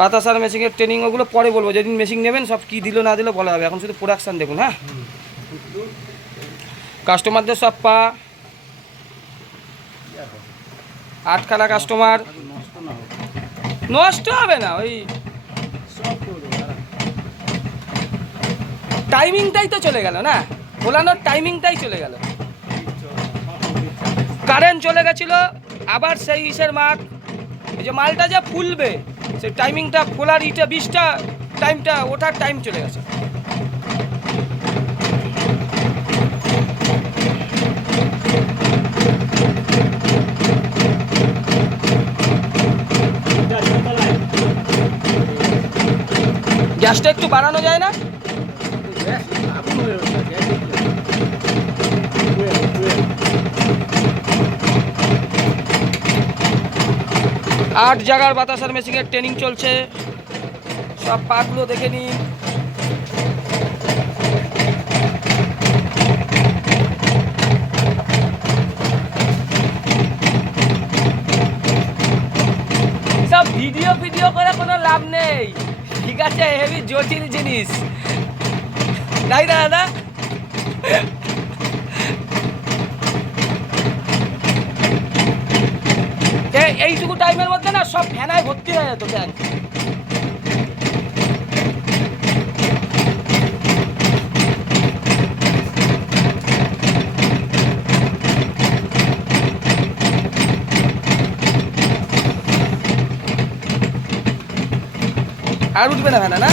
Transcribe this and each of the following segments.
বাতাসার মেশিনের ট্রেনিং ওগুলো পরে বলবো, যেদিন মেশিন নেবেন সব কী দিল না দিল বলা হবে। এখন শুধু প্রোডাকশান দেখুন। হ্যাঁ, কাস্টমারদের সব পা আটখানা কাস্টমার, নষ্ট হবে না, ওই টাইমিংটাই তো চলে গেল না, খোলানোর টাইমিংটাই চলে গেল। কারেন্ট চলে গেছিলো, আবার সেই ইসের মাঠ, এই যে মালটা যা ফুলবে সেই টাইমিংটা খোলার ইটা 20টা টাইমটা ওঠার টাইম চলে গেছে। গ্যাসটা একটু বাড়ানো যায় না? আট জায়গার বাতাসার মেশিনের ট্রেনিং চলছে, সব পার্টগুলো দেখে নিন। সব ভিডিও করে কোনো লাভ নেই, ঠিক আছে? হেভি জটিল জিনিস, তাই না দাদা? এইটুকু টাইমের মধ্যে না সব ফ্যানায় ভর্তি হয়ে যেত ফ্যান। আর উঠবে না ফ্যানা, না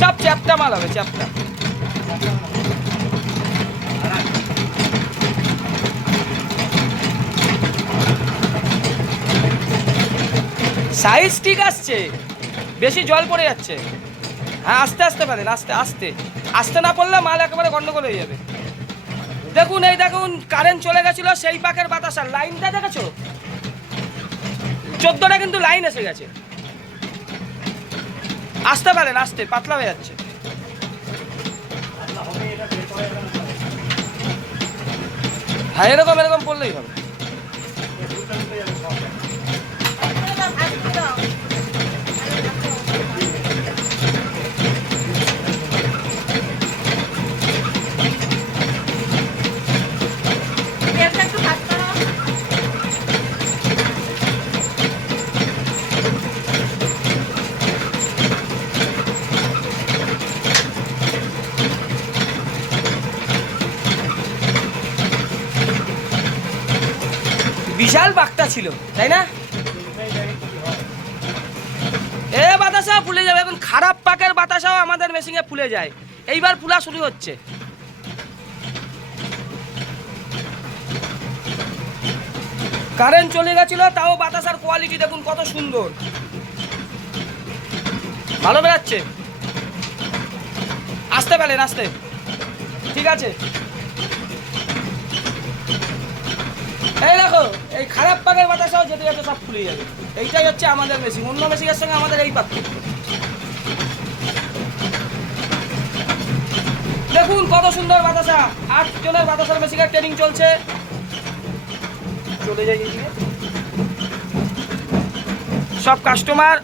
সব চ্যাপটা মাল হবে, চ্যাপটা। সাইজ ঠিক আসছে, বেশি জল পড়ে যাচ্ছে। হ্যাঁ, আস্তে আস্তে পারেন, আস্তে আস্তে, আস্তে না পড়লে মাল একেবারে গন্ডগোল হয়ে যাবে। দেখুন, এই দেখুন কারেন্ট চলে গেছিল, সেই পাকের বাতাসার লাইনটা দেখেছো? 14টা কিন্তু লাইন এসে গেছে। আসতে পারেন, আস্তে, পাতলা হয়ে যাচ্ছে। হ্যাঁ, এরকম এরকম পড়লেই হবে। বিশাল বাঘটা ছিল, তাই না? এ বাতাসা ফুলে যাবে, এখন খারাপ পাকের বাতাসাও আমাদের মেশিনে ফুলে যায়। এইবার ফুলা শুরু হচ্ছে। কারেন্ট চলে গেছিল, তাও বাতাসার কোয়ালিটি দেখুন কত সুন্দর, ভালো বেরাচ্ছে। আসতে পারেন, আসতে, ঠিক আছে। এই দেখো, এই খারাপ পাকের বাতাসাও যেতে যেতে সব ফুলে যাবে। এইটাই হচ্ছে আমাদের মেশিন, অন্য মেশিনের সঙ্গে আমাদের এই পার্থক্য। দেখুন কত সুন্দর বাতাসা, 8 জনের বাতাসার মেশিনের ট্রেনিং চলছে। চলে যাই, সব কাস্টমার